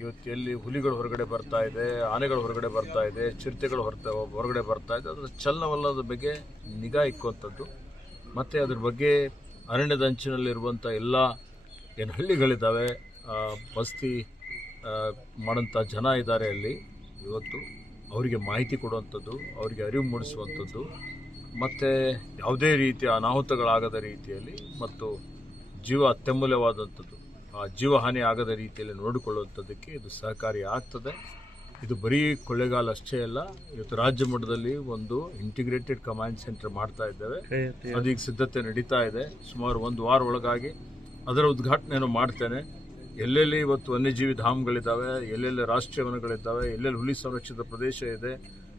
ಇವತ್ತು ಎಲ್ಲಿ ಹುಲಿಗಳು ಹೊರಗಡೆ ಬರ್ತಾ ಇದೆ, ಆನೆಗಳು ಹೊರಗಡೆ ಬರ್ತಾ ಇದೆ, ಚಿರತೆಗಳು ಹೊರಗಡೆ ಬರ್ತಾ ಇದೆ, ಅದರ ಚಲನವಲ್ಲದ ಬಗ್ಗೆ ನಿಗಾ ಇಕ್ಕುವಂಥದ್ದು ಮತ್ತು ಅದ್ರ ಬಗ್ಗೆ ಅರಣ್ಯದ ಅಂಚಿನಲ್ಲಿರುವಂಥ ಎಲ್ಲ ಏನು ಹಳ್ಳಿಗಳಿದ್ದಾವೆ, ಬಸ್ತಿ ಮಾಡೋಂಥ ಜನ ಇದ್ದಾರೆ ಅಲ್ಲಿ, ಇವತ್ತು ಅವರಿಗೆ ಮಾಹಿತಿ ಕೊಡುವಂಥದ್ದು, ಅವರಿಗೆ ಅರಿವು ಮೂಡಿಸುವಂಥದ್ದು ಮತ್ತು ಯಾವುದೇ ರೀತಿಯ ಅನಾಹುತಗಳಾಗದ ರೀತಿಯಲ್ಲಿ ಮತ್ತು ಜೀವ ಅತ್ಯಮೂಲ್ಯವಾದಂಥದ್ದು, ಆ ಜೀವಹಾನಿ ಆಗದ ರೀತಿಯಲ್ಲಿ ನೋಡಿಕೊಳ್ಳುವಂಥದ್ದಕ್ಕೆ ಇದು ಸಹಕಾರಿ ಆಗ್ತದೆ. ಇದು ಬರೀ ಕೊಳ್ಳೇಗಾಲ ಅಷ್ಟೇ ಅಲ್ಲ, ಇವತ್ತು ರಾಜ್ಯ ಮಟ್ಟದಲ್ಲಿ ಒಂದು ಇಂಟಿಗ್ರೇಟೆಡ್ ಕಮಾಂಡ್ ಸೆಂಟರ್ ಮಾಡ್ತಾ ಇದ್ದೇವೆ. ಅದೀಗ ಸಿದ್ಧತೆ ನಡೀತಾ ಇದೆ. ಸುಮಾರು 1 ವಾರ ಒಳಗಾಗಿ ಅದರ ಉದ್ಘಾಟನೆಯನ್ನು ಮಾಡ್ತೇನೆ. ಎಲ್ಲೆಲ್ಲಿ ಇವತ್ತು ವನ್ಯಜೀವಿ ಧಾಮಗಳಿದ್ದಾವೆ, ಎಲ್ಲೆಲ್ಲಿ ರಾಷ್ಟ್ರೀಯ ವನಗಳಿದ್ದಾವೆ, ಎಲ್ಲೆಲ್ಲಿ ಹುಲಿ ಸಂರಕ್ಷಿತ ಪ್ರದೇಶ ಇದೆ,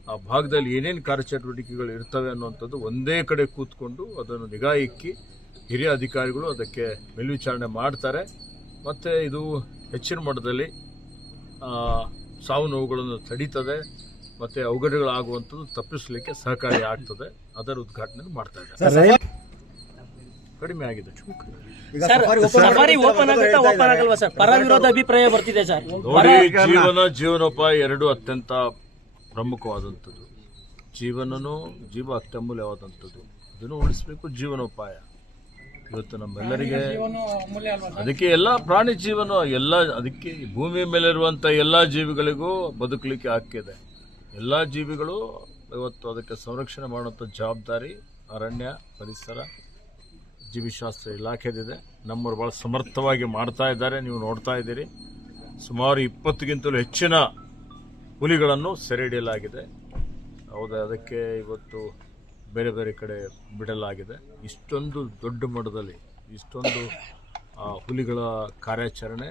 ಆ ಭಾಗದಲ್ಲಿ ಏನೇನು ಕಾರ್ಯಚಟುವಟಿಕೆಗಳು ಇರ್ತವೆ ಅನ್ನುವಂಥದ್ದು ಒಂದೇ ಕಡೆ ಕೂತ್ಕೊಂಡು ಅದನ್ನು ನಿಗಾ ಇಕ್ಕಿ ಹಿರಿಯ ಅಧಿಕಾರಿಗಳು ಅದಕ್ಕೆ ಮೇಲ್ವಿಚಾರಣೆ ಮಾಡ್ತಾರೆ. ಮತ್ತು ಇದು ಹೆಚ್ಚಿನ ಮಟ್ಟದಲ್ಲಿ ಸಾವು ನೋವುಗಳನ್ನು ತಡೀತದೆ ಮತ್ತು ಅವಘಡಗಳಾಗುವಂಥದ್ದು ತಪ್ಪಿಸಲಿಕ್ಕೆ ಸಹಕಾರಿ ಆಗ್ತದೆ. ಅದರ ಉದ್ಘಾಟನೆ ಮಾಡ್ತಾ ಇದ್ದಾರೆ. ಕಡಿಮೆ ಆಗಿದೆ. ಜೀವನೋಪಾಯ ಎರಡು ಅತ್ಯಂತ ಪ್ರಮುಖವಾದಂಥದ್ದು. ಜೀವ ಅತ್ಯಮೂಲ್ಯವಾದಂಥದ್ದು, ಅದನ್ನು ಉಳಿಸಬೇಕು. ಜೀವನೋಪಾಯ ಇವತ್ತು ನಮ್ಮೆಲ್ಲರಿಗೆ, ಅದಕ್ಕೆ ಎಲ್ಲ ಪ್ರಾಣಿ ಜೀವನ ಎಲ್ಲ, ಅದಕ್ಕೆ ಭೂಮಿ ಮೇಲಿರುವಂಥ ಎಲ್ಲ ಜೀವಿಗಳಿಗೂ ಬದುಕಲಿಕ್ಕೆ ಹಕ್ಕಿದೆ. ಎಲ್ಲ ಜೀವಿಗಳು ಇವತ್ತು ಅದಕ್ಕೆ ಸಂರಕ್ಷಣೆ ಮಾಡುವಂಥ ಜವಾಬ್ದಾರಿ ಅರಣ್ಯ, ಪರಿಸರ, ಜೀವಿಶಾಸ್ತ್ರ ಇಲಾಖೆದಿದೆ. ನಮ್ಮವರು ಭಾಳ ಸಮರ್ಥವಾಗಿ ಮಾಡ್ತಾ ಇದ್ದಾರೆ. ನೀವು ನೋಡ್ತಾ ಇದ್ದೀರಿ, ಸುಮಾರು 20ಗಿಂತಲೂ ಹೆಚ್ಚಿನ ಹುಲಿಗಳನ್ನು ಸೆರೆ ಹಿಡಿಯಲಾಗಿದೆ. ಹೌದಾ, ಅದಕ್ಕೆ ಇವತ್ತು ಬೇರೆ ಬೇರೆ ಕಡೆ ಬಿಡಲಾಗಿದೆ. ಇಷ್ಟೊಂದು ದೊಡ್ಡ ಮಟ್ಟದಲ್ಲಿ ಇಷ್ಟೊಂದು ಹುಲಿಗಳ ಕಾರ್ಯಾಚರಣೆ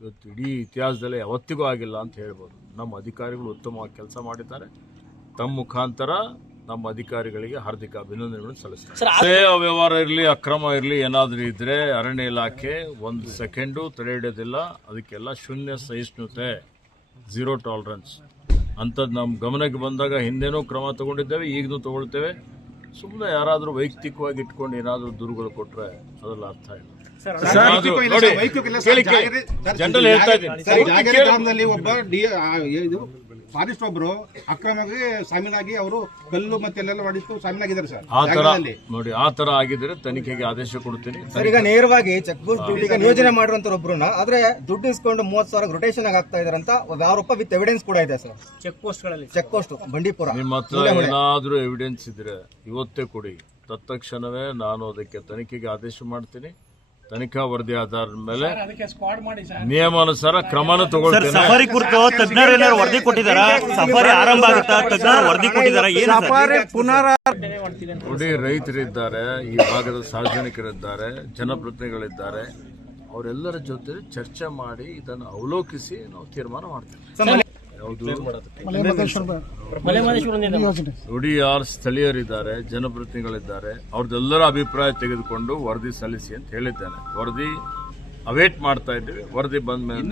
ಇವತ್ತು ಇಡೀ ಇತಿಹಾಸದಲ್ಲೇ ಯಾವತ್ತಿಗೂ ಆಗಿಲ್ಲ ಅಂತ ಹೇಳ್ಬೋದು. ನಮ್ಮ ಅಧಿಕಾರಿಗಳು ಉತ್ತಮವಾಗಿ ಕೆಲಸ ಮಾಡಿದ್ದಾರೆ. ತಮ್ಮ ಮುಖಾಂತರ ನಮ್ಮ ಅಧಿಕಾರಿಗಳಿಗೆ ಹಾರ್ದಿಕ ಅಭಿನಂದನೆಗಳನ್ನು ಸಲ್ಲಿಸ್ತಾರೆ. ಅವ್ಯವಹಾರ ಇರಲಿ, ಅಕ್ರಮ ಇರಲಿ, ಏನಾದರೂ ಇದ್ದರೆ ಅರಣ್ಯ ಇಲಾಖೆ 1 ಸೆಕೆಂಡು ತಡೆ ಹಿಡಿಯೋದಿಲ್ಲ. ಅದಕ್ಕೆಲ್ಲ ಶೂನ್ಯ ಸಹಿಷ್ಣುತೆ, 0 ಟಾಲರೆನ್ಸ್ ಅಂಥದ್ದು ನಮ್ಮ ಗಮನಕ್ಕೆ ಬಂದಾಗ ಹಿಂದೆನೂ ಕ್ರಮ ತಗೊಂಡಿದ್ದೇವೆ, ಈಗಲೂ ತಗೊಳ್ತೇವೆ. ಸುಮ್ಮನೆ ಯಾರಾದರೂ ವೈಯಕ್ತಿಕವಾಗಿ ಇಟ್ಕೊಂಡು ಏನಾದರೂ ದೂರುಗಳು ಕೊಟ್ಟರೆ ಅದರಲ್ಲಿ ಅರ್ಥ ಇಲ್ಲ. ಜನರಲ್ ಹೇಳ್ತಾ ಇದ್ದೀನಿ, ಫಾರೆಸ್ಟ್ ಒಬ್ರು ಅಕ್ರಮವಾಗಿ ಶಾಮೀಲಾಗಿ ಅವರು ಕಲ್ಲು ಮತ್ತೆಲ್ಲ ಹೊಡಿತು ಶಾಮೀಲಾಗಿದ್ದಾರೆ ಸರ್. ಆ ತರ ನೋಡಿ, ಆ ತರ ಆಗಿದ್ರೆ ತನಿಖೆಗೆ ಆದೇಶ ಕೊಡ್ತೀನಿ ಸರ್. ಈಗ ನೇರವಾಗಿ ಚೆಕ್ ಪೋಸ್ಟ್ ಡ್ಯೂಟಿಗೆ ನಿಯೋಜನೆ ಮಾಡುವಂತ ಒಬ್ರನ್ನ ಆದ್ರೆ ದುಡ್ಡು ಇಸ್ಕೊಂಡು 30,000 ರೊಟೇಷನ್ ಆಗ್ತಾ ಇದಾರೆ ಅಂತ ಆರೋಪ ವಿತ್ ಎವಿಡೆನ್ಸ್ ಕೂಡ ಇದೆ ಸರ್. Check post Bandipur. ನಿಮ್ಮ ಹತ್ರ ಏನಾದ್ರೂ ಎವಿಡೆನ್ಸ್ ಇದ್ರೆ ಇವತ್ತೇ ಕೊಡಿ. ತತ್ಕ್ಷಣವೇ ನಾನು ಅದಕ್ಕೆ ತನಿಖೆಗೆ ಆದೇಶ ಮಾಡ್ತೀನಿ. ತನಿಖಾ ವರದಿ ಆಧಾರದ ಮೇಲೆ ನಿಯಮಾನುಸಾರ ಕ್ರಮನ ತಗೊಳ್ತೇನೆ. ಸಫಾರಿ ಕುರಿತು ತಜ್ಞರು ವರದಿ ಕೊಟ್ಟಿದ್ದಾರೆ. ಸಫಾರಿ ಆರಂಭ ಆಗುತ್ತಾ? ತಜ್ಞರು ವರದಿ ಕೊಟ್ಟಿದ್ದಾರೆ. ನೋಡಿ, ರೈತರಿದ್ದಾರೆ, ಈ ಭಾಗದ ಸಾರ್ವಜನಿಕರಿದ್ದಾರೆ, ಜನಪ್ರತಿನಿಧಿಗಳಿದ್ದಾರೆ. ಅವರೆಲ್ಲರ ಜೊತೆ ಚರ್ಚೆ ಮಾಡಿ ಇದನ್ನು ಅವಲೋಕಿಸಿ ನಾವು ತೀರ್ಮಾನ ಮಾಡ್ತೇವೆ. ನೋಡಿ, ಯಾರು ಸ್ಥಳೀಯರಿದ್ದಾರೆ, ಜನಪ್ರತಿನಿಧಿಗಳಿದ್ದಾರೆ, ಅವ್ರದ್ದೆಲ್ಲರ ಅಭಿಪ್ರಾಯ ತೆಗೆದುಕೊಂಡು ವರದಿ ಸಲ್ಲಿಸಿ ಅಂತ ಹೇಳಿದ್ದೇನೆ. ವರದಿ ಅವೇಟ್ ಮಾಡ್ತಾ ಇದ್ದೀವಿ. ವರದಿ ಬಂದ ಮೇಲೆ